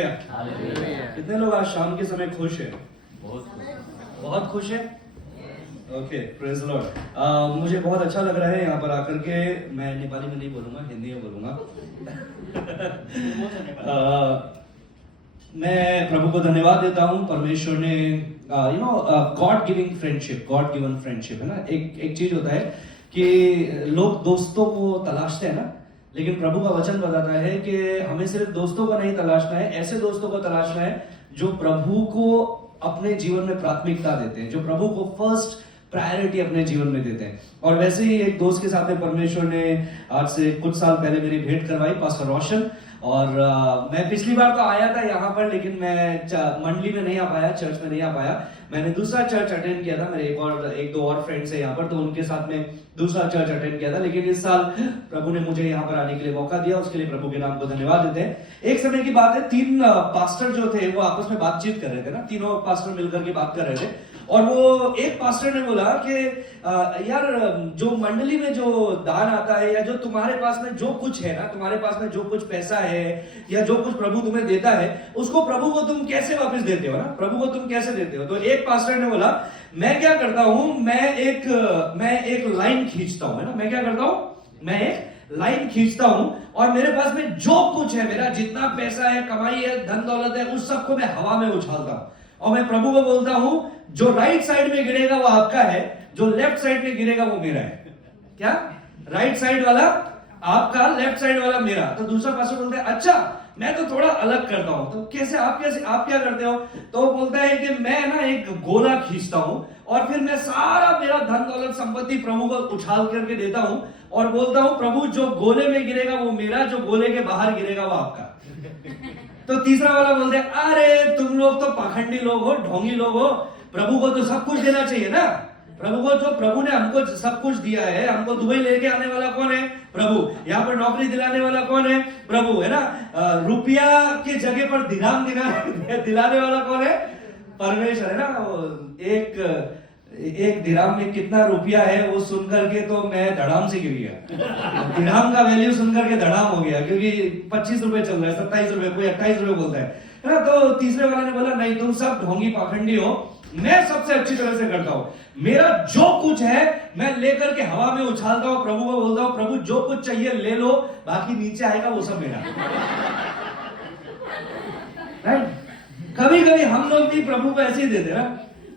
कितने लोग आज शाम के समय खुश हैं? बहुत खुश है। Okay, praise the Lord. मुझे बहुत अच्छा लग रहा है यहाँ पर आकर के। मैं नेपाली में नहीं बोलूंगा, हिंदी में बोलूंगा। मैं प्रभु को धन्यवाद देता हूँ। परमेश्वर ने God giving friendship, God given friendship है ना। एक चीज होता है कि लोग दोस्तों को तलाशते हैं ना, लेकिन प्रभु का वचन बताता है कि हमें सिर्फ दोस्तों को नहीं तलाशना है, ऐसे दोस्तों को तलाशना है जो प्रभु को अपने जीवन में प्राथमिकता देते हैं, जो प्रभु को फर्स्ट प्रायोरिटी अपने जीवन में देते हैं। और वैसे ही एक दोस्त के साथ में परमेश्वर ने आज से कुछ साल पहले मेरी भेंट करवाई, पास्टर रोशन। और मैं पिछली बार तो आया था यहाँ पर, लेकिन मैं मंडली में नहीं आ पाया, चर्च में नहीं आ पाया। मैंने दूसरा चर्च अटेंड किया था, मेरे एक दो और फ्रेंड्स है यहाँ पर, तो उनके साथ में दूसरा चर्च अटेंड किया था। लेकिन इस साल प्रभु ने मुझे यहाँ पर आने के लिए मौका दिया, उसके लिए प्रभु के नाम को धन्यवाद देते हैं। एक समय की बात है, 3 पास्टर जो थे वो आपस में बातचीत कर रहे थे ना, तीनों पास्टर मिलकर के बात कर रहे थे। और वो एक पास्टर ने बोला कि यार जो मंडली में जो दान आता है, या जो तुम्हारे पास में जो कुछ है ना, तुम्हारे पास में जो कुछ पैसा है या जो कुछ प्रभु तुम्हें देता है, उसको प्रभु को तुम कैसे वापस देते हो ना, प्रभु को तुम कैसे देते हो। तो एक पास्टर ने बोला, मैं क्या करता हूं, मैं एक लाइन खींचता हूं, है ना। मैं क्या करता हूं, मैं एक लाइन खींचता हूं और मेरे पास में जो कुछ है, मेरा जितना पैसा है, कमाई है, धन दौलत है, उस सबको मैं हवा में उछालता हूं और मैं प्रभु को बोलता हूं, जो राइट साइड में गिरेगा वो आपका है, जो लेफ्ट साइड में गिरेगा वो मेरा है। क्या? राइट साइड वाला आपका, लेफ्ट साइड वाला मेरा। तो दूसरा पास्टर बोलता है, अच्छा मैं तो थोड़ा अलग करता हूं। तो कैसे आप क्या करते हो? तो वो बोलता है कि मैं ना एक गोला खींचता हूं और फिर मैं सारा मेरा धन दौलत संपत्ति प्रभु को उछाल करके देता हूं और बोलता हूं, प्रभु जो गोले में गिरेगा वो मेरा, जो गोले के बाहर गिरेगा वो आपका। तो तीसरा वाला बोलते हैं, अरे तुम लोग तो पाखंडी लोग हो, ढोंगी लोग हो, प्रभु को तो सब कुछ देना चाहिए ना। प्रभु को, जो प्रभु ने हमको सब कुछ दिया है, हमको दुबई लेके आने वाला कौन है? प्रभु। यहाँ पर नौकरी दिलाने वाला कौन है? प्रभु, है ना। रुपया के जगह पर दिरहम दिलाने वाला कौन है? परमेश्वर, है ना। एक दिरहम में कितना रुपया है वो सुनकर के तो मैं धड़ाम से गिर गया। दिरहम का वैल्यू सुनकर के धड़ाम हो गया, क्योंकि 25 रुपए चल रहा है, 27 रुपए, कोई 28 रुपए बोलता है ना। तो तीसरे वाले ने बोला, नहीं तुम सब ढोंगी पाखंडी हो, मैं सबसे अच्छी तरह से करता हूं। मेरा जो कुछ है मैं लेकर के हवा में उछालता हूं, प्रभु को बोलता हूं, प्रभु जो कुछ चाहिए ले लो, बाकी नीचे आएगा वो सब मेरा। कभी कभी हम लोग भी प्रभु को ऐसे ही देते ना,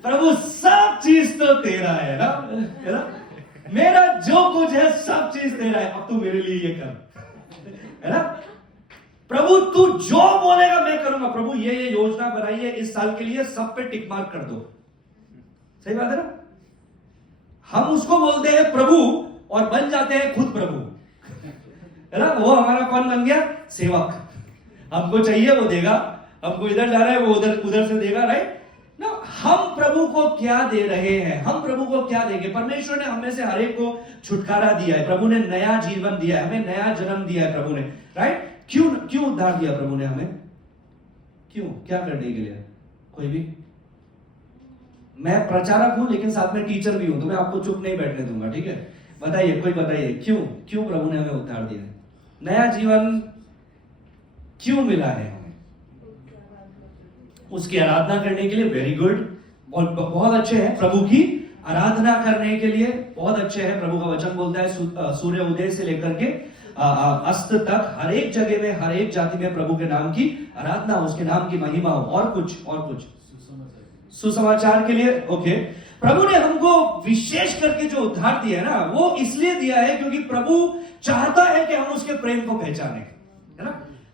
प्रभु सब चीज तो तेरा है ना, मेरा जो कुछ है सब चीज तेरा है, अब तू मेरे लिए ये कर, है ना। प्रभु तू जो बोलेगा मैं करूंगा, प्रभु ये योजना बनाई है इस साल के लिए, सब पे टिक मार्क कर दो। सही बात है ना। हम उसको बोलते हैं प्रभु और बन जाते हैं खुद प्रभु, है ना। वो हमारा कौन बन गया? सेवक। हमको चाहिए वो देगा, हमको इधर जा रहा है वो उधर से देगा, राइट ना। हम प्रभु को क्या दे रहे हैं, हम प्रभु को क्या देंगे? परमेश्वर ने हमें से हर एक को छुटकारा दिया है, प्रभु ने नया जीवन दिया है, हमें नया जन्म दिया है प्रभु ने, राइट। क्यों उद्धार दिया प्रभु ने हमें? क्यों? क्या करने के लिए? कोई भी? मैं प्रचारक हूं लेकिन साथ में टीचर भी हूं, तो मैं आपको चुप नहीं बैठने दूंगा, ठीक है। बताइए, कोई बताइए क्यों प्रभु ने हमें उद्धार दिया है? नया जीवन क्यों मिला है हमें? उसकी आराधना करने के लिए। वेरी गुड, बहुत अच्छे हैं। प्रभु की आराधना करने के लिए बहुत अच्छे हैं। प्रभु का वचन बोलता है, सूर्य उदय से लेकर के अस्त तक हर एक जगह में, हर एक जाति में प्रभु के नाम की आराधना, उसके नाम की महिमा हो। और कुछ सुसमाचार के लिए। ओके, प्रभु ने हमको विशेष करके जो उद्धार दिया है ना, वो इसलिए दिया है क्योंकि प्रभु चाहता है कि हम उसके प्रेम को पहचाने, है ना।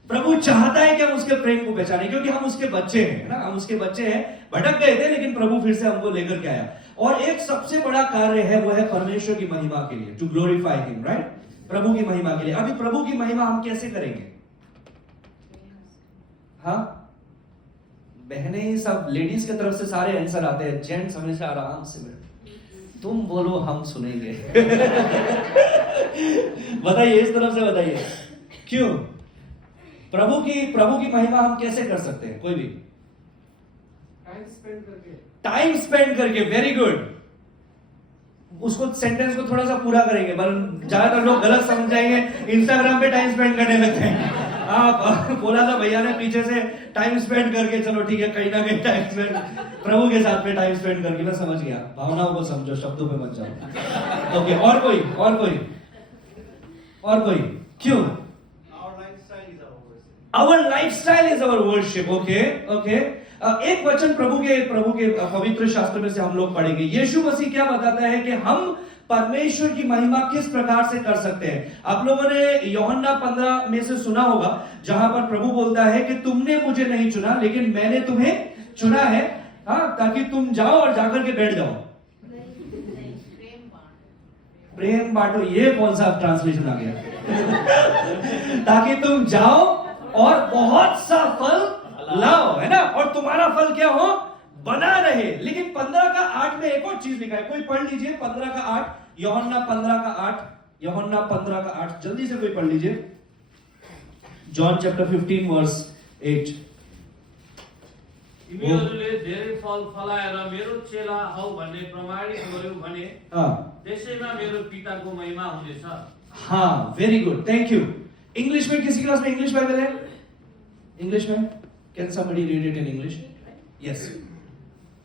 प्रभु चाहता है कि हम उसके प्रेम को पहचाने, क्योंकि हम उसके बच्चे हैं ना, हम उसके बच्चे हैं। भटक गए थे लेकिन प्रभु फिर से हमको लेकर के आया। और एक सबसे बड़ा कार्य है, वो है परमेश्वर की महिमा के लिए, टू ग्लोरीफाई हिम, राइट। प्रभु की महिमा के लिए। अभी प्रभु की महिमा हम कैसे करेंगे? हाँ, बहनें सब, लेडीज की तरफ से सारे आंसर आते हैं, जेंट्स हमेशा आराम से बैठे, तुम बोलो हम सुनेंगे। बताइए, इस तरफ से बताइए, क्यों? प्रभु की महिमा हम कैसे कर सकते हैं? कोई भी? टाइम स्पेंड करके। Very good. उसको सेंटेंस को थोड़ा सा पूरा करेंगे, पर ज्यादातर लोग गलत समझ जाएंगे, इंस्टाग्राम पे टाइम स्पेंड करने लगते हैं। आप बोला था भैया ने पीछे से टाइम स्पेंड करके, चलो ठीक है, कहीं ना कहीं टाइम स्पेंड प्रभु के साथ में टाइम स्पेंड करके, मैं समझ गया, भावनाओं को समझो, शब्दों पे मत जाओ। ओके, और कोई क्यों? Our lifestyle is our worship. Okay. एक वचन प्रभु के पवित्र शास्त्र में से हम लोग पढ़ेंगे। यीशु मसीह क्या बताता है कि हम परमेश्वर की महिमा किस प्रकार से कर सकते हैं। आप लोगों ने यूहन्ना 15 में से सुना होगा, जहां पर प्रभु बोलता है कि तुमने मुझे नहीं चुना, लेकिन मैंने तुम्हें चुना है, ताकि तुम जाओ और जाकर के बैठ जाओ। प्रेम बांटो, ये कौन सा ट्रांसलेशन आ गया? ताकि तुम जाओ और बहुत सा फल लाओ, है ना, और तुम्हारा फल क्या हो, बना रहे। लेकिन 15 का 8 में एक और चीज लिखा है, कोई पढ़ लीजिए 15 का 8, यूहन्ना 15 का 8, जल्दी से कोई पढ़ लीजिए। John chapter 15 verse 8। तिमीहरूले धेरै फल फलाएर मेरो चेला हौ भन्ने प्रमाणित गर्यौ भने त्यसैमा मेरो पिताको महिमा हुनेछ। हाँ, very good, thank you. English में किसी क्लास में इंग्लिश बाइबल है? इंग्लिश में can somebody read it in English? Yes.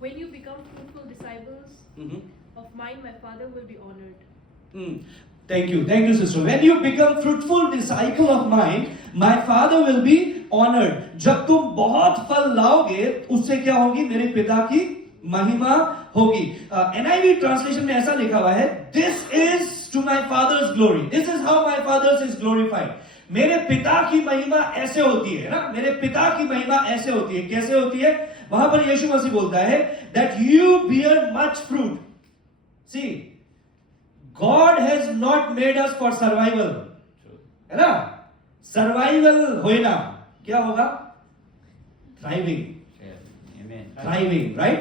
When you become fruitful disciples of mine, my Father will be honored. Thank you, sister. When you become fruitful disciple of mine, my Father will be honored. जब तुम बहुत फल लाओगे, उससे क्या होगी? मेरे पिता की महिमा होगी। NIV ट्रांसलेशन में ऐसा लिखा हुआ है, This is to my Father's glory. This is how my Father is glorified. मेरे पिता की महिमा ऐसे होती है ना, मेरे पिता की महिमा ऐसे होती है। कैसे होती है? वहां पर यीशु मसीह बोलता है that you bear much fruit. See, God has not made us for survival, है ना? सर्वाइवल होना क्या होगा? Thriving. Thriving, right?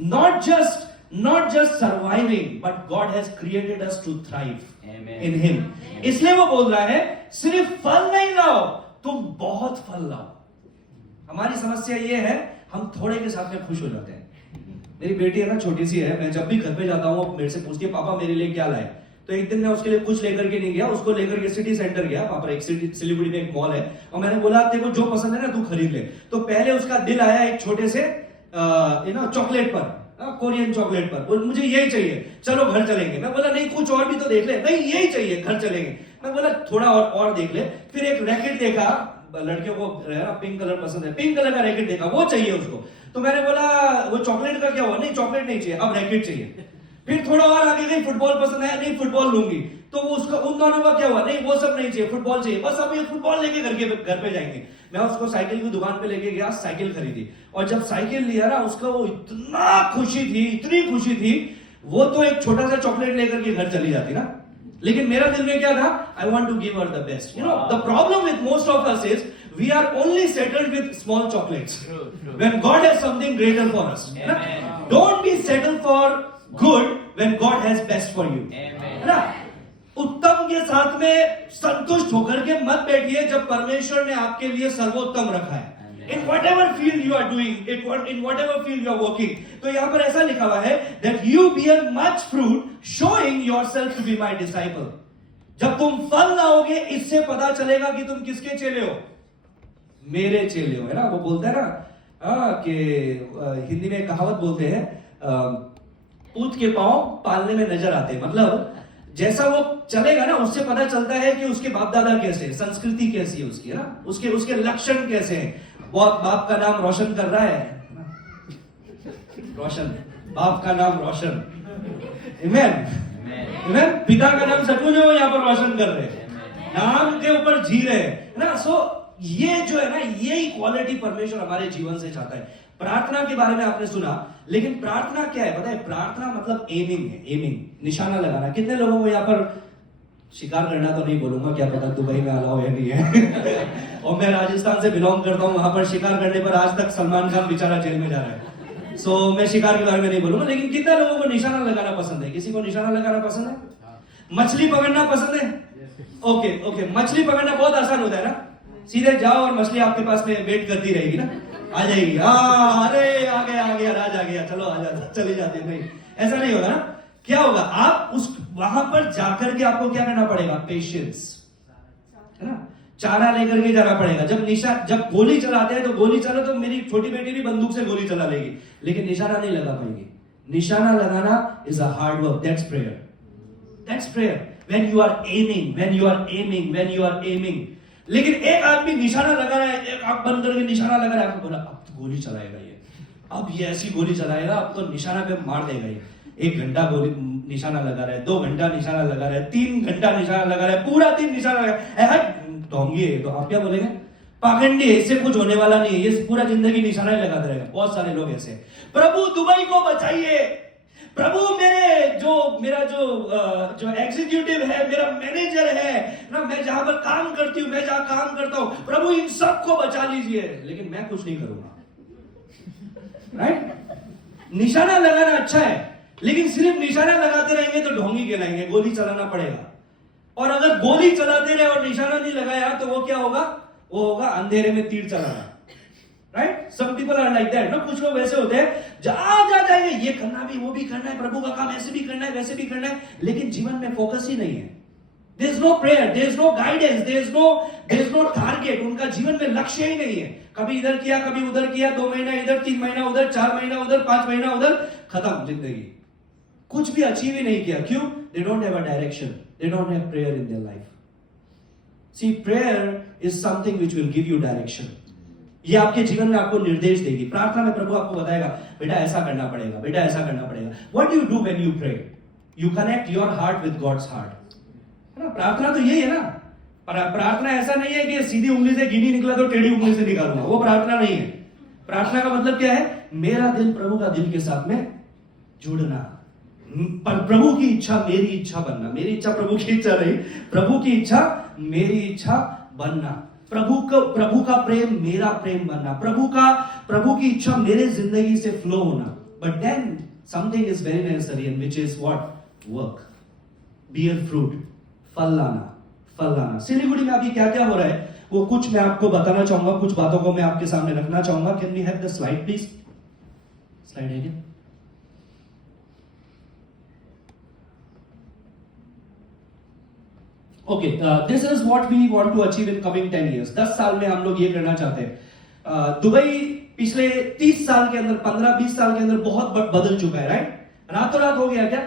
Not just surviving, but God has created us to thrive in Him. इसलिए वो बोल रहा है, सिर्फ फल नहीं लाओ, तुम बहुत फल लाओ। हमारी समस्या ये है, हम थोड़े के साथ में खुश हो जाते हैं। मेरी बेटी है ना, छोटी सी है, मैं जब भी घर पे जाता हूँ मेरे से पूछती है, पापा मेरे लिए क्या लाए? तो एक दिन मैं उसके लिए कुछ लेकर के नहीं गया, उसको लेकर के सिटी सेंटर गया, वहां पर एक सिलीगुड़ी में एक मॉल है, और मैंने बोला तेरे को जो पसंद है ना तू खरीद ले। तो पहले उसका दिल आया एक छोटे से चॉकलेट पर, कोरियन चॉकलेट पर, बोल मुझे यही चाहिए, चलो घर चलेंगे। मैं बोला नहीं कुछ और भी तो देख ले, नहीं यही चाहिए, घर चलेंगे। मैं बोला थोड़ा और देख ले। फिर एक रैकेट देखा, लड़कियों को पिंक कलर पसंद है, पिंक कलर का रैकेट देखा, वो चाहिए उसको। तो मैंने बोला वो चॉकलेट का क्या हुआ? नहीं चॉकलेट नहीं चाहिए, अब रैकेट चाहिए। फिर थोड़ा और आगे गई, फुटबॉल पसंद है, नहीं फुटबॉल लूंगी। तो वो उसका उन दोनों का क्या हुआ? नहीं वो सब नहीं चाहिए, फुटबॉल चाहिए। बस अब ये फुटबॉल लेके घर पे जाएंगे। मैं उसको साइकिल की दुकान पे लेके गया, साइकिल खरीदी, और जब साइकिल लिया ना, उसका वो इतनी खुशी थी, वो तो एक छोटा सा चॉकलेट लेकर के घर चली जाती ना। लेकिन मेरा दिल में क्या था? I want to give her the best. You know the problem with most of us is we are only settled with small chocolates. True. When God has something greater for us. Don't be settled for good when God has best for you. है ना? उत्तम के साथ में संतुष्ट होकर के मत बैठिए जब परमेश्वर ने आपके लिए सर्वोत्तम रखा है। In whatever field you are doing, in whatever field you are working. तो यहाँ पर ऐसा लिखा हुआ है that you bear much fruit, showing yourself to be my disciple. जब तुम फल लाओगे, इससे पता चलेगा कि तुम किसके चेले हो, मेरे चेले हो, है ना। वो बोलते हैं ना कि हिंदी में कहावत बोलते हैं, ऊंट के पांव पालने में नजर आते हैं। मतलब जैसा वो चलेगा ना, उससे पता चलता है कि उसके बाप दादा कैसे हैं, संस्कृति कैसी है उसकी, है ना, उसके लक्षण कैसे हैं। बाप का नाम रोशन कर रहा है, रोशन, बाप का नाम रोशन, आमेन। पिता का नाम सचमुच वो यहाँ पर रोशन कर रहे हैं, नाम के ऊपर जी रहे हैं ना। सो ये जो है ना, यही क्वालिटी परमेश्वर हमारे जीवन से चाहता है। प्रार्थना के बारे में आपने सुना, लेकिन प्रार्थना क्या है पता है? प्रार्थना मतलब एमिंग है, एमिंग, निशाना लगाना। कितने लोगों को यहाँ पर शिकार करना तो नहीं बोलूंगा, क्या पता दुबई में अलाउ है नहीं है और मैं राजस्थान से बिलोंग करता हूँ, वहां पर शिकार करने पर आज तक सलमान खान बेचारा जेल में जा रहा है। सो मैं शिकार के बारे में नहीं बोलूंगा, लेकिन कितने लोगों को निशाना लगाना पसंद है? किसी को निशाना लगाना पसंद है? मछली पकड़ना पसंद है? ओके, मछली पकड़ना बहुत आसान होता है ना, सीधे जाओ और मछली आपके पास में वेट करती रहेगी ना, आ जाएगी। अरे आ गया राज आ गया, चलो आ जाता, चली जाती है। नहीं, ऐसा नहीं होगा ना। क्या होगा? आप उस वहां पर जाकर के आपको क्या करना पड़ेगा? पेशेंस, है ना। चारा लेकर के जाना पड़ेगा। जब गोली चलाते हैं तो गोली चला तो मेरी छोटी बेटी भी बंदूक से गोली चला लेगी, लेकिन निशाना नहीं लगा पाएगी। निशाना लगाना is a hard work. That's prayer, that's prayer. When you are aiming, when you are aiming, when you are aiming. लेकिन एक आदमी निशाना लगा रहा है, एक आंख बंद करके निशाना लगा रहा है, आपको बोला अब तो गोली चलाएगा ये, अब ये ऐसी गोली चलाएगा, अब तो निशाना पे मार देगा ये। 1 घंटा गोली निशाना लगा रहा है, 2 घंटा निशाना लगा रहा है, 3 घंटा निशाना लगा रहा है, पूरा दिन निशाना लगा, ढोंगी है। तो आप क्या बोलेंगे? पाखंडी है, इससे कुछ होने वाला नहीं है, ये पूरा जिंदगी निशाना ही लगाते रहेगा। बहुत सारे लोग ऐसे। प्रभु दुबई को बचाइए, प्रभु मेरा जो एग्जीक्यूटिव है, मेरा मैनेजर है ना, मैं जहां पर काम करती हूं, मैं जहां काम करता हूं, प्रभु इन सबको बचा लीजिए, लेकिन मैं कुछ नहीं करूंगा। राइट? निशाना लगाना अच्छा है, लेकिन सिर्फ निशाना लगाते रहेंगे तो ढोंगी कहलाएंगे, गोली चलाना पड़ेगा। और अगर गोली चलाते रहे और निशाना नहीं लगाया तो वो क्या होगा? वो होगा अंधेरे में तीर चलाना। Right? Some people are like that ना। कुछ लोग ऐसे होते हैं, जा जाएंगे, ये करना भी, वो भी करना है, प्रभु का काम ऐसे भी करना है, वैसे भी करना है, लेकिन जीवन में फोकस ही नहीं है। There is no prayer, there is no guidance, there is no target. उनका जीवन में लक्ष्य ही नहीं है। कभी इधर किया, कभी उधर किया, 2 महीना इधर, 3 महीना उधर, 4 महीना उधर, 5 महीना उधर, खत्म जिंदगी। कुछ भी अचीव ही नहीं किया। क्यों? They don't have a direction, they don't have prayer in their life. See, prayer is something which will give you direction. ये आपके जीवन में आपको निर्देश देगी। प्रार्थना में प्रभु आपको बताएगा, बेटा ऐसा करना पड़ेगा, बेटा ऐसा करना पड़ेगा। What do you do when you pray? You connect your heart with God's heart. है ना? प्रार्थना तो यही है ना। प्रार्थना ऐसा नहीं है कि सीधी उंगली से गिनी निकला तो टेढ़ी उंगली से निकालूंगा, वो प्रार्थना नहीं है। प्रार्थना का मतलब क्या है? मेरा दिल प्रभु का दिल के साथ में जुड़ना। पर प्रभु की इच्छा मेरी इच्छा बनना। मेरी इच्छा प्रभु की इच्छा नहीं, प्रभु की इच्छा मेरी इच्छा बनना। प्रभु का प्रेम मेरा प्रेम बनना। प्रभु की इच्छा मेरे जिंदगी से फ्लो होना। But then something is very necessary, and which is what? Work, bear fruit, फल लाना। सिलीगुड़ी में अभी क्या क्या हो रहा है वो कुछ मैं आपको बताना चाहूंगा, कुछ बातों को मैं आपके सामने रखना चाहूंगा। Can we have the slide please? Slide है क्या? Okay, this is what we want to achieve in coming 10 years। 10 साल में हम लोग ये करना चाहते हैं। दुबई पिछले 30 साल के अंदर, 15-20 साल के अंदर बहुत बदल चुका है। राइट? रातों रात हो गया क्या?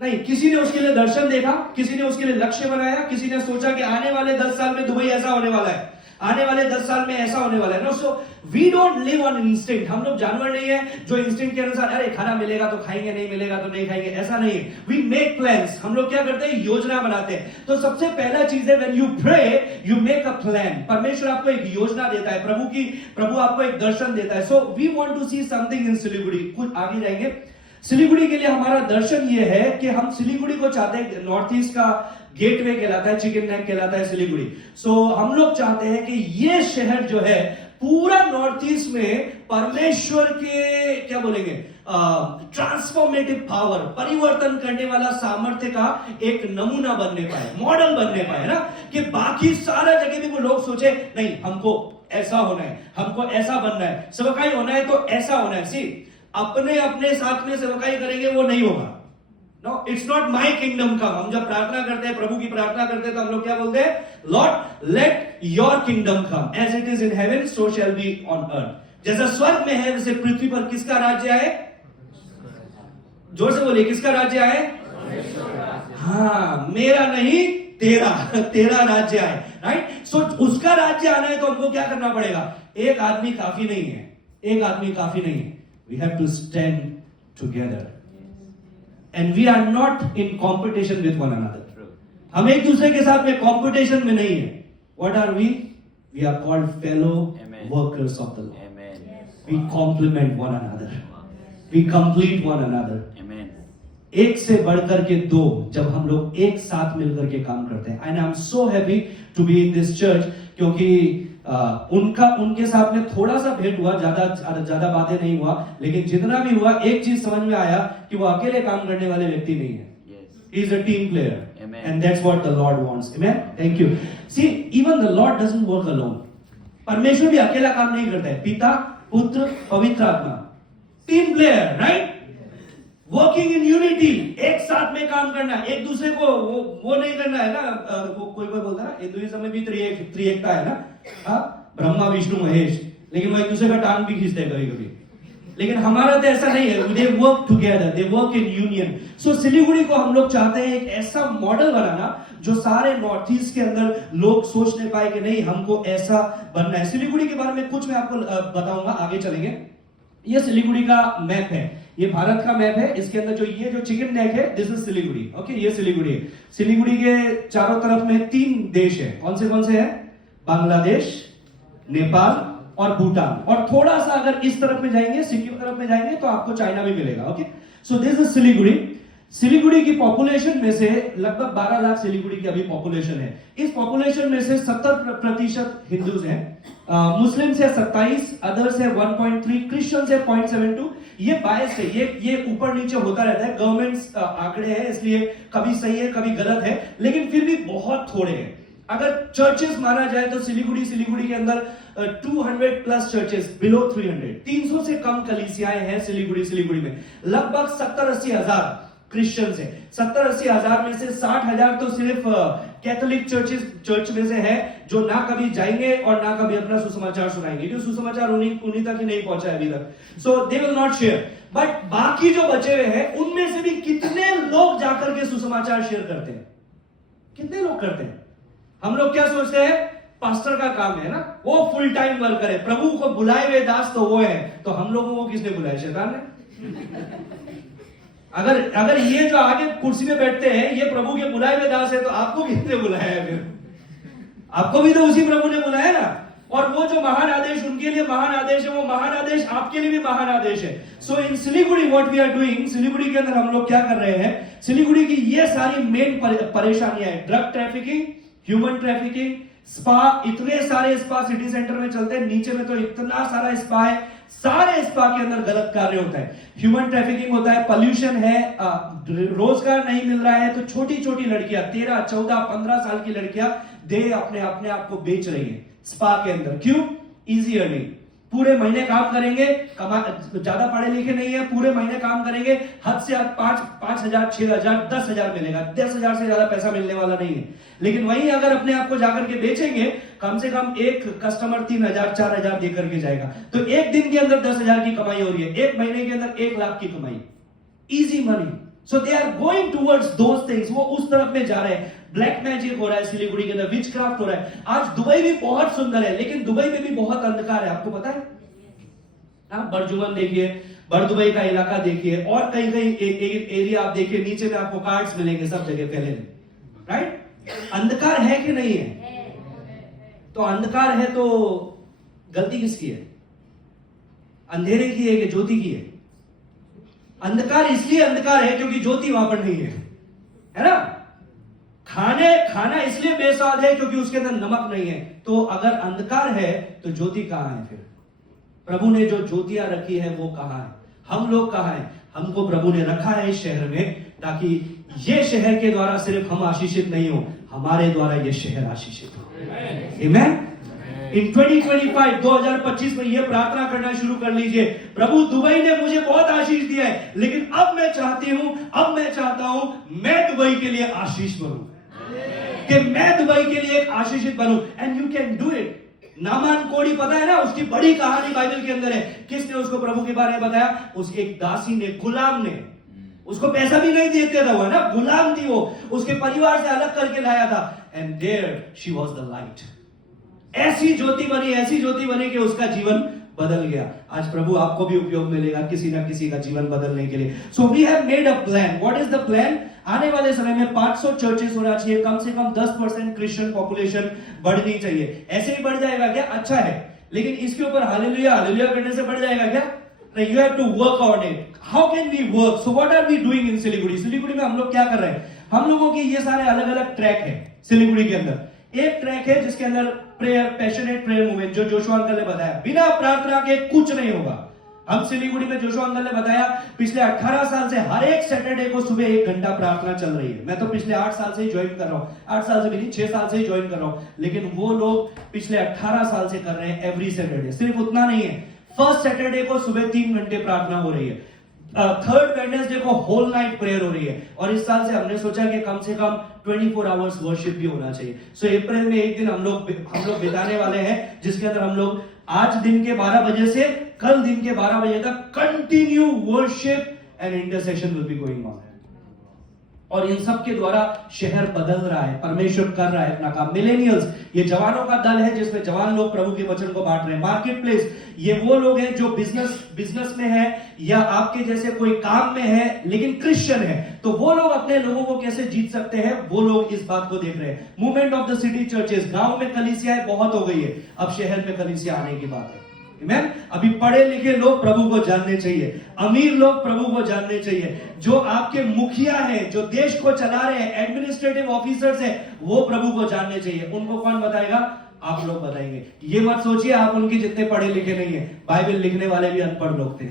नहीं। किसी ने उसके लिए दर्शन देखा, किसी ने उसके लिए लक्ष्य बनाया, किसी ने सोचा कि आने वाले 10 साल में दुबई ऐसा होने वाला है, आने वाले 10 साल में ऐसा होने वाला है ना। So we don't live on instinct. हम लोग जानवर नहीं है जो इंस्टिंक्ट के अनुसार अरे खाना मिलेगा तो खाएंगे, नहीं मिलेगा तो नहीं खाएंगे, ऐसा नहीं है। We make plans. हम लोग क्या करते हैं? योजना बनाते हैं। तो सबसे पहला चीज है, when you pray you make a plan. परमेश्वर आपको एक योजना देता है, प्रभु आपको एक दर्शन देता है। So we want to see something in Siliguri. कुछ आगे जाएंगे। सिलीगुड़ी के लिए हमारा दर्शन ये है कि हम सिलीगुड़ी को चाहते हैं, नॉर्थ ईस्ट का गेटवे कहलाता है, चिकन नेक कहलाता है सिलीगुड़ी। सो हम लोग चाहते हैं कि ये शहर जो है पूरा नॉर्थ ईस्ट में परमेश्वर के क्या बोलेंगे, ट्रांसफॉर्मेटिव पावर, परिवर्तन करने वाला सामर्थ्य का एक नमूना बनने पाए, मॉडल बनने पाए ना। कि बाकी सारा जगह भी वो लोग सोचे नहीं हमको ऐसा होना है, हमको ऐसा बनना है, सेवकाई होना है तो ऐसा होना है। सी, अपने साथ में सेवकाई करेंगे वो नहीं होगा। No, it's not my kingdom come. हम जब प्रार्थना करते हैं, प्रभु की प्रार्थना करते हैं, तो हम लोग क्या बोलते हैं? Lord let your kingdom come as it is in heaven so shall be on earth. जैसा स्वर्ग में है वैसे पृथ्वी पर किसका राज्य आए? जोर से बोलिए, किसका राज्य आए? हाँ, मेरा नहीं तेरा राज्य आए। राइट? सो उसका राज्य आना है तो हमको क्या करना पड़ेगा? एक आदमी काफी नहीं है, एक आदमी काफी नहीं है। We have to stand together, and we are not in competition with one another. हम एक दूसरे के साथ में competition में नहीं है। What are we? We are called fellow workers of the Lord. We complement one another. We complete one another. एक से बढ़कर के दो, जब हम लोग एक साथ मिलकर के काम करते हैं। And I'm so happy to be in this church, क्योंकि उनके साथ में थोड़ा सा भेंट हुआ, ज्यादा बातें नहीं हुआ, लेकिन जितना भी हुआ एक चीज समझ में आया कि वो अकेले काम करने वाले व्यक्ति नहीं है। He is a team player. Amen. And that's what the Lord wants. Amen. Thank you. See, even the Lord doesn't work alone. परमेश्वर भी अकेला काम नहीं करता है। पिता, पुत्र, पवित्र आत्मा, team player, right? Working in unity, एक साथ में काम करना, एक दूसरे को वो नहीं करना है ना। कोई बोलता है ना हिंदुइज्म में भी त्रिएकता है ना, ब्रह्मा विष्णु महेश, लेकिन वो एक दूसरे का टांग भी खींचते हैं कभी कभी। लेकिन हमारा तो ऐसा नहीं है, they work together, they work in union. So Siliguri को हम लोग चाहते हैं एक ऐसा मॉडल बनाना जो सारे नॉर्थ ईस्ट के अंदर लोग सोच नहीं पाए कि नहीं हमको ऐसा बनना है। सिलीगुड़ी के बारे में कुछ मैं आपको बताऊंगा, आगे चलेंगे। ये सिलीगुड़ी का मैप है, ये भारत का मैप है। इसके अंदर ये जो चिकन नेक है, दिस इज सिलीगुड़ी। ओके, ये सिलीगुड़ी है। सिलीगुड़ी के चारों तरफ में 3 देश है। कौन से हैं? बांग्लादेश, नेपाल और भूटान। और थोड़ा सा अगर इस तरफ में जाएंगे, सिक्किम तरफ में जाएंगे, तो आपको चाइना भी मिलेगा। Okay, so this is Siliguri. Siliguri की पॉपुलेशन में से लगभग 12 लाख सिलीगुड़ी की अभी पॉपुलेशन है। इस पॉपुलेशन में से 70% हिंदूज हैं, मुस्लिम से 27, अदर्स है 1.3, क्रिश्चियन है 0.72। ये बायस है, ये ऊपर नीचे होता रहता है। गवर्नमेंट आंकड़े हैं, इसलिए कभी सही है कभी गलत है, लेकिन फिर भी बहुत थोड़े हैं। अगर चर्चेस माना जाए तो सिलीगुड़ी के अंदर 200 प्लस चर्चेस, बिलो 300 से कम कलीसियाएं हैं सिलीगुड़ी में। लगभग 70-80 हजार क्रिश्चियंस है। 70-80 हजार में से 60,000 तो सिर्फ कैथोलिक चर्च में से है, जो ना कभी जाएंगे और ना कभी अपना सुसमाचार सुनाएंगे, क्योंकि सुसमाचार उन्हीं तक ही नहीं पहुंचा है अभी तक। So they will not share. But बाकी जो बचे हुए हैं, उनमें से भी कितने लोग जाकर के सुसमाचार शेयर करते हैं? कितने लोग करते हैं? हम लोग क्या सोचते हैं? पास्टर का काम है ना, वो फुल टाइम वर्कर है, प्रभु को बुलाए हुए दास तो वो है। तो हम लोगों को किसने बुलाया? शैतान ने। अगर ये जो आगे कुर्सी में बैठते हैं ये प्रभु के बुलाए हुए दास है, तो आपको किसने बुलाया है? फिर आपको भी तो उसी प्रभु ने बुलाया ना। और वो जो महान आदेश उनके लिए महान आदेश है, वो महान आदेश आपके लिए भी महान आदेश है। So in Siliguri what we are doing, Siliguri के अंदर हम लोग क्या कर रहे हैं? सिलीगुड़ी की ये सारी मेन परेशानियां है, drug trafficking, human trafficking, spa. इतने सारे स्पा सिटी सेंटर में चलते हैं, नीचे में तो इतना सारा स्पा है, सारे स्पा के अंदर गलत कार्य होता है, ह्यूमन ट्रैफिकिंग होता है, पोल्यूशन है, रोजगार नहीं मिल रहा है। तो छोटी छोटी लड़कियां, 13, 14, 15 साल की लड़कियां दे अपने आप को बेच रही है स्पा के अंदर। क्यों? Easy earning. पूरे महीने काम करेंगे, ज्यादा पढ़े लिखे नहीं है, पूरे महीने काम करेंगे, हद से हद 5,000, 6,000, 10,000 मिलेगा। 10,000 से ज्यादा पैसा मिलने वाला नहीं है। लेकिन वहीं अगर अपने आप को जाकर के बेचेंगे, कम से कम एक कस्टमर 3,000, 4,000 देकर के जाएगा, तो एक दिन के अंदर 10,000 की कमाई हो रही है, एक महीने के अंदर 1 लाख की कमाई। Easy money. So they are going towards those things, वो उस तरफ में जा रहे हैं। ब्लैक मैजिक हो रहा है सिलीगुड़ी के अंदर, विच क्राफ्ट हो रहा है। आज दुबई भी बहुत सुंदर है, लेकिन दुबई में भी बहुत अंधकार है, आपको पता है? आप बरजुमन देखिए, बरदुबई का इलाका देखिए, और कई एरिया आप देखिए, नीचे में आपको कार्ड्स मिलेंगे सब जगह फैले, राइट? अंधकार है कि नहीं है? तो अंधकार है तो गलती किसकी है? अंधेरे की है कि ज्योति की है? अंधकार इसलिए अंधकार है क्योंकि ज्योति वहां पर नहीं है ना? खाना इसलिए बेस्वाद है क्योंकि उसके अंदर नमक नहीं है। तो अगर अंधकार है तो ज्योति कहां है? फिर प्रभु ने जो ज्योतियां रखी है वो कहां है? हम लोग कहां है? हमको प्रभु ने रखा है इस शहर में, ताकि ये शहर के द्वारा सिर्फ हम आशीषित नहीं हो, हमारे द्वारा ये शहर आशीषित हो। आमेन। इन 2025 में ये प्रार्थना करना शुरू कर लीजिए, प्रभु दुबई ने मुझे बहुत आशीष दिया है, लेकिन अब मैं चाहता हूं मैं दुबई के लिए आशीष बनूं, कि मैं दुबई के लिए एक आशीषित बनूं। And you can do it. नामान कोड़ी पता है ना, उसकी बड़ी कहानी बाइबल के अंदर है। किसने उसको प्रभु के बारे में बताया? उस एक दासी ने, गुलाम ने। उसको पैसा भी नहीं देते था, वो ना गुलाम थी, वो उसके परिवार से अलग करके लाया था। And there she was the light. ऐसी ज्योति बनी कि उसका जीवन बदल गया। आज प्रभु आपको भी उपयोग मिलेगा किसी ना किसी का जीवन बदलने के लिए। So we have made a plan. What is the plan? आने वाले समय में 500 चर्चेस होना चाहिए, कम से कम 10% क्रिश्चियन पॉपुलेशन बढ़नी चाहिए। ऐसे ही बढ़ जाएगा क्या? अच्छा है, लेकिन इसके ऊपर हालेलुया करने से बढ़ जाएगा क्या? नहीं, you have to work on it. How can we work? So what are we doing in Siliguri? Siliguri में हम लोग क्या कर रहे हैं? हम लोगों की ये सारे अलग अलग ट्रैक है सिलीगुड़ी के अंदर। एक ट्रैक है जिसके अंदर प्रेयर, पैशनेट प्रेयर मूवमेंट, जो जोशुआ अंकल ने बताया, बिना प्रार्थना के कुछ नहीं होगा। हम सिलीगुड़ी में, जोशुआ अंकल ने बताया, पिछले 18 साल से हर एक सैटरडे को सुबह 1 घंटा प्रार्थना चल रही है। मैं तो पिछले 8 साल से ही ज्वाइन कर रहा हूं, 8 साल से भी नहीं, 6 साल से ही ज्वाइन कर रहा हूं, लेकिन वो लोग पिछले 18 साल से कर रहे हैं एवरी सैटरडे। सिर्फ उतना नहीं है, फर्स्ट सैटरडे को सुबह 3 घंटे प्रार्थना हो रही है। थर्ड वेडनेसडे को होल नाइट प्रेयर हो रही है, और इस साल से हमने सोचा कि कम से कम 24 आवर्स वर्शिप भी होना चाहिए। सो अप्रैल में एक दिन हम लोग बिताने वाले हैं जिसके अंदर हम लोग आज दिन के 12 बजे से कल दिन के 12 बजे तक continue worship and intercession will be going on. और इन सब के द्वारा शहर बदल रहा है, परमेश्वर कर रहा है अपना काम। मिलेनियल्स, ये जवानों का दल है जिसमें जवान लोग प्रभु के वचन को बांट रहे हैं। मार्केट प्लेस, ये वो लोग हैं जो बिजनेस में है या आपके जैसे कोई काम में है लेकिन क्रिश्चियन है, तो वो लोग अपने लोगों को कैसे जीत सकते हैं, वो लोग इस बात को देख रहे हैं। Movement of the city churches, गांव में कलीसियाएं बहुत हो गई है, अब शहर में कलीसिया आने की बात है। Amen? अभी पढ़े लिखे लोग प्रभु को जानने चाहिए, अमीर लोग प्रभु को जानने चाहिए, जो आपके मुखिया हैं, जो देश को चला रहे हैं, एडमिनिस्ट्रेटिव ऑफिसर्स हैं, वो प्रभु को जानने चाहिए। उनको कौन बताएगा? आप लोग बताएंगे। ये मत सोचिए आप उनके जितने पढ़े लिखे नहीं है, बाइबल लिखने वाले भी अनपढ़ लोग थे।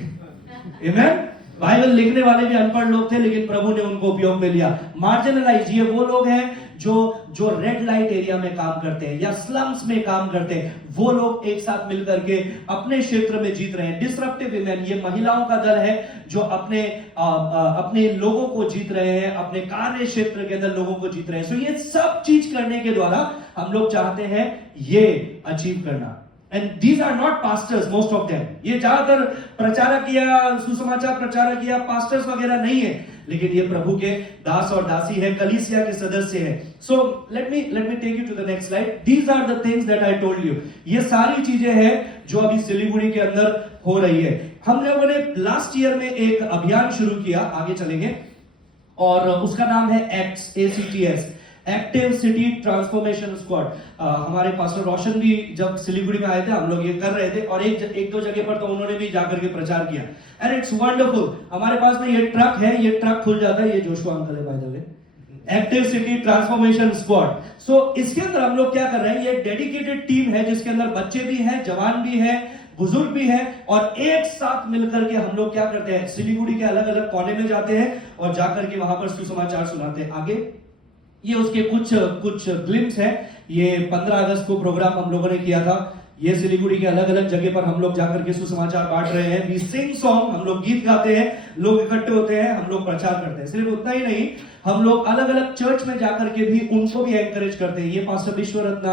Amen? बाइबल लिखने वाले भी अनपढ़ लोग थे लेकिन प्रभु ने उनको उपयोग में लिया। मार्जिनलाइज, ये वो लोग हैं जो रेड लाइट एरिया में काम करते हैं या स्लम्स में काम करते हैं, वो लोग एक साथ मिलकर के अपने क्षेत्र में जीत रहे हैं। डिसरप्टिव विमेन, ये महिलाओं का दल है जो अपने लोगों को जीत रहे हैं, अपने कार्य क्षेत्र के अंदर लोगों को जीत रहे हैं। सो ये सब चीज करने के द्वारा हम लोग चाहते हैं ये अचीव करना। And these are not pastors, most of them. ये ज्यादातर प्रचारक या सुसमाचार प्रचारक या पास्टर्स वगैरह नहीं है, लेकिन ये प्रभु के दास और दासी है, कलीसिया के सदस्य है। So let me take you to the next slide. These are the things that I told you. ये सारी चीजें हैं जो अभी सिलीगुड़ी के अंदर हो रही है। हम लोगों ने लास्ट ईयर में एक अभियान शुरू किया, आगे चलेंगे, और उसका नाम है ACTS, active city transformation squad. हमारे पास्टर रोशन भी जब सिलीगुड़ी में आए थे, हम लोग ये कर रहे थे, और एक दो जगह पर तो उन्होंने भी जाकर के प्रचार किया, एंड इट्स वंडरफुल। हमारे पास में ये ट्रक है, ये ट्रक खुल जाता है, ये जोशुआ अंकल है by the way, active city transformation squad. So इसके अंदर हम लोग क्या कर रहे हैं, ये डेडिकेटेड टीम है जिसके अंदर बच्चे भी हैं, जवान भी हैं, बुजुर्ग भी हैं, और एक साथ मिलकर के हम लोग क्या करते हैं, सिलीगुड़ी के अलग अलग कोने में जाते हैं और जाकर के वहां पर सुसमाचार सुनाते हैं। आगे ये उसके कुछ ग्लिम्स है। ये 15 अगस्त को प्रोग्राम हम लोगों ने किया था। ये सिलीगुड़ी के अलग अलग जगह पर हम लोग जाकर के सुसमाचार बांट रहे हैं। वी सिंग सॉन्ग, हम लोग गीत गाते हैं, लोग इकट्ठे होते हैं, हम लोग प्रचार करते हैं। सिर्फ उतना ही नहीं, हम लोग अलग अलग चर्च में जाकर के भी उनको भी एनकरेज करते हैं। ये पास्टर विश्वरत्न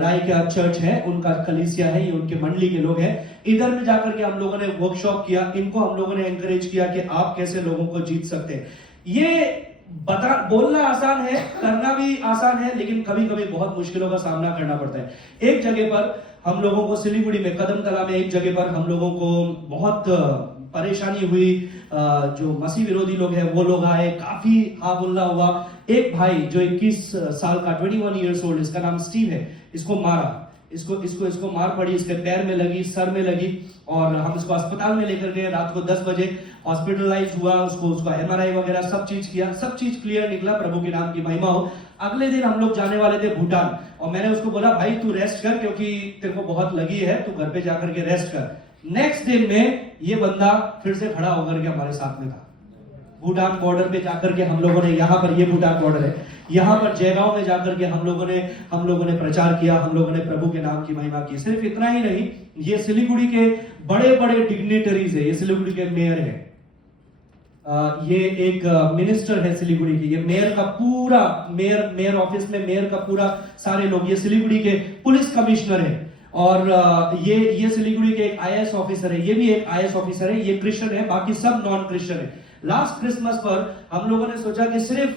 राय का चर्च है, उनका कलीसिया है, ये उनके मंडली के लोग हैं। इधर में जाकर के हम लोगों ने वर्कशॉप किया, इनको हम लोगों ने एनकरेज किया कि आप कैसे लोगों को जीत सकते हैं। ये बोलना आसान है, करना भी आसान है, लेकिन कभी कभी बहुत मुश्किलों का सामना करना पड़ता है। एक जगह पर हम लोगों को सिलीगुड़ी में कदमतला में एक जगह पर हम लोगों को बहुत परेशानी हुई। जो मसीह विरोधी लोग हैं वो लोग आए, काफी हाबुल्ला हुआ। एक भाई जो 21 साल का 21 ईयर्स ओल्ड, इसका नाम स्टीव है, इसको मारा, इसको मार पड़ी, इसके पैर में लगी, सर में लगी, और हम इसको अस्पताल में लेकर गए। रात को 10 बजे हॉस्पिटलाइज हुआ, उसका MRI वगैरह सब चीज किया, सब चीज क्लियर निकला। प्रभु के नाम की महिमा हो। अगले दिन हम लोग जाने वाले थे भूटान, और मैंने उसको बोला भाई तू रेस्ट कर, क्योंकि तेरे को बहुत लगी है, तू घर पे जाकर के रेस्ट कर। नेक्स्ट दिन में ये बंदा फिर से खड़ा होकर के हमारे साथ में था। भूटान बॉर्डर पे जाकर के हम लोगों ने, यहाँ पर ये भूटान बॉर्डर है, यहाँ पर जयगांव में जाकर के हम लोगों ने प्रचार किया, हम लोगों ने प्रभु के नाम की महिमा की। सिर्फ इतना ही नहीं, ये सिलीगुड़ी के बड़े बड़े डिग्निटरीज है, ये सिलीगुड़ी के मेयर है, ये एक मिनिस्टर है सिलीगुड़ी की, ये मेयर का पूरा मेयर ऑफिस में मेयर का पूरा सारे लोग, ये सिलीगुड़ी के पुलिस कमिश्नर है, और ये सिलीगुड़ी के एक IAS ऑफिसर है, ये भी एक IAS ऑफिसर है, ये क्रिश्चियन है, बाकी सब नॉन क्रिश्चियन है। लास्ट क्रिसमस पर हम लोगों ने सोचा कि सिर्फ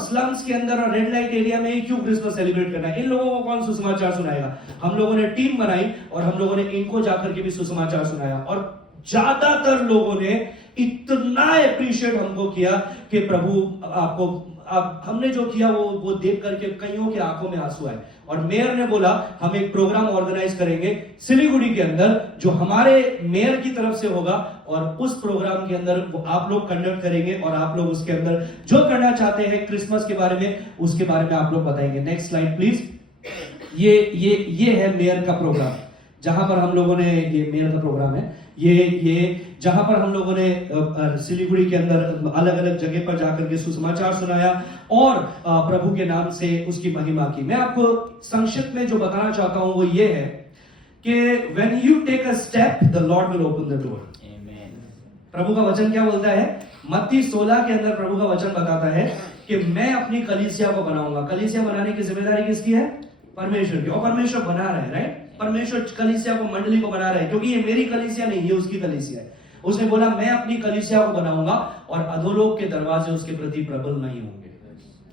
स्लम्स के अंदर और रेड लाइट एरिया में ही क्यों क्रिसमस सेलिब्रेट करना है, इन लोगों को कौन सुसमाचार सुनाएगा। हम लोगों ने टीम बनाई और हम लोगों ने इनको जाकर के भी सुसमाचार सुनाया, और ज्यादातर लोगों ने इतना अप्रिशिएट हमको किया कि प्रभु आपको, अब हमने जो किया वो देख करके कईयों के आंखों में आंसू आए। और मेयर ने बोला हम एक प्रोग्राम ऑर्गेनाइज करेंगे सिलीगुड़ी के अंदर, जो हमारे मेयर की तरफ से होगा, और उस प्रोग्राम के अंदर वो आप लोग कंडक्ट करेंगे, और आप लोग उसके अंदर जो करना चाहते हैं क्रिसमस के बारे में, उसके बारे में आप लोग बताएंगे। Next slide please. ये है मेयर का प्रोग्राम, जहां पर हम लोगों ने, ये मेयर का प्रोग्राम है, ये जहां पर हम लोगों ने सिलीगुड़ी के अंदर अलग अलग जगह पर जाकर के सुसमाचार सुनाया और प्रभु के नाम से उसकी महिमा की। मैं आपको संक्षिप्त में जो बताना चाहता हूं वो ये है कि when you take a step, the Lord will open the door. प्रभु का वचन क्या बोलता है? मत्ती 16 के अंदर प्रभु का वचन बताता है कि मैं अपनी कलीसिया को बनाऊंगा। कलीसिया बनाने की जिम्मेदारी किसकी है? परमेश्वर की। और परमेश्वर बना रहा है, राइट? परमेश्वर कलीसिया को, मंडली को बना रहा है, क्योंकि ये मेरी कलीसिया नहीं, ये उसकी कलीसिया है। उसने बोला मैं अपनी कलीसिया को बनाऊंगा और अधोलोक के दरवाजे उसके प्रति प्रबल नहीं होंगे।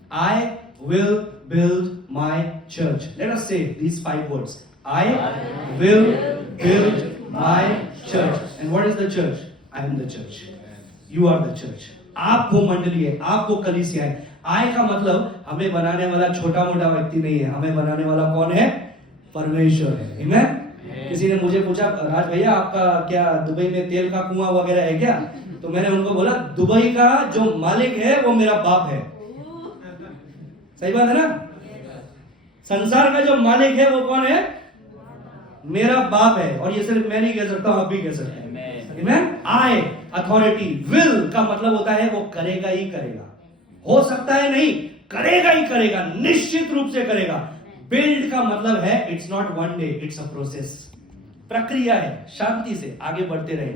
I will build my church. Let us say these 5 words. I will build my church. And what is the church? I am the church. You are the church. आप वो मंडली है, आप वो कलीसिया है। I का मतलब हमें बनाने वाला छोटा मोटा व्यक्ति नहीं है, हमें बनाने वाला कौन है? परमेश्वर है। Amen? किसी ने मुझे पूछा, राज भैया आपका क्या दुबई में तेल का कुआं वगैरह है क्या? तो मैंने उनको बोला दुबई का जो मालिक है वो मेरा बाप है। सही बात है ना? संसार का जो मालिक है वो कौन है? मेरा बाप है। और ये सिर्फ मैं नहीं कह सकता, आप भी कह सकते हैं। आमेन। आई अथॉरिटी। विल का मतलब होता है वो करेगा ही करेगा। हो सकता है नहीं, करेगा ही करेगा, निश्चित रूप से करेगा। बिल्ड का मतलब है it's not one day, it's a process, प्रक्रिया है, शांति से आगे बढ़ते रहे।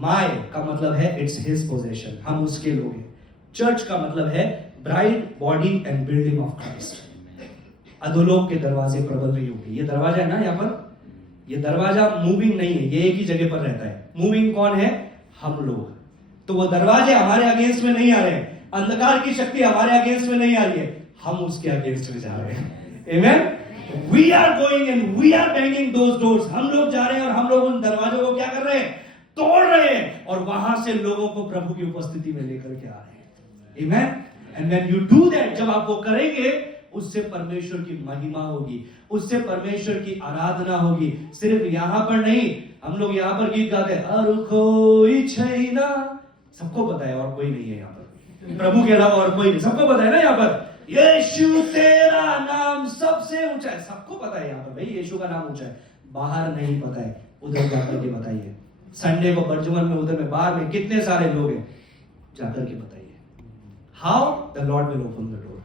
माय का मतलब है इट्स हिज पोजेशन, हम उसके लोग हैं। चर्च का मतलब है bride, body and building of Christ. अधोलोक के दरवाजे प्रबल नहीं होंगे। ये दरवाजा है ना, यहाँ पर ये दरवाजा मूविंग नहीं है, ये एक ही जगह पर रहता है। मूविंग कौन है? हम लोग। तो वो दरवाजे हमारे अगेंस्ट में नहीं आ रहे हैं, अंधकार की शक्ति हमारे अगेंस्ट में नहीं आ रही है, हम उसके अगेंस्ट में जा रहे हैं। Amen? We are going and we are banging those doors. हम लोग जा रहे हैं और हम लोग उन दरवाजों को क्या कर रहे हैं? तोड़ रहे हैं और वहां से लोगों को प्रभु की उपस्थिति में लेकर के आ रहे हैं। Amen? And when you do that, जब आप वो करेंगे, उससे परमेश्वर की महिमा होगी, उससे परमेश्वर की आराधना होगी। सिर्फ यहां पर नहीं, हम लोग यहां पर गीत गाते हैं, और कोई छैना, सबको पता है और कोई नहीं है यहाँ पर, प्रभु के अलावा और कोई नहीं, सबको पता है ना यहाँ पर। यीशु तेरा नाम सबसे ऊंचा है, सबको पता है यहाँ पर, भाई यीशु का नाम ऊंचा है। बाहर नहीं पता है, उधर जाकर के बताइए। संडे को बर्जुमन में, उधर में, बाहर में कितने सारे लोग हैं, जाकर के बताइए। How? The Lord will open the door.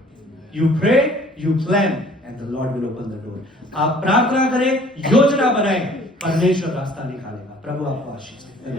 You pray, you plan, and the Lord will open the door. आप प्रार्थना करें, योजना बनाएं, परमेश्वर रास्ता निकालेगा। प्रभु आपको आशीष दे।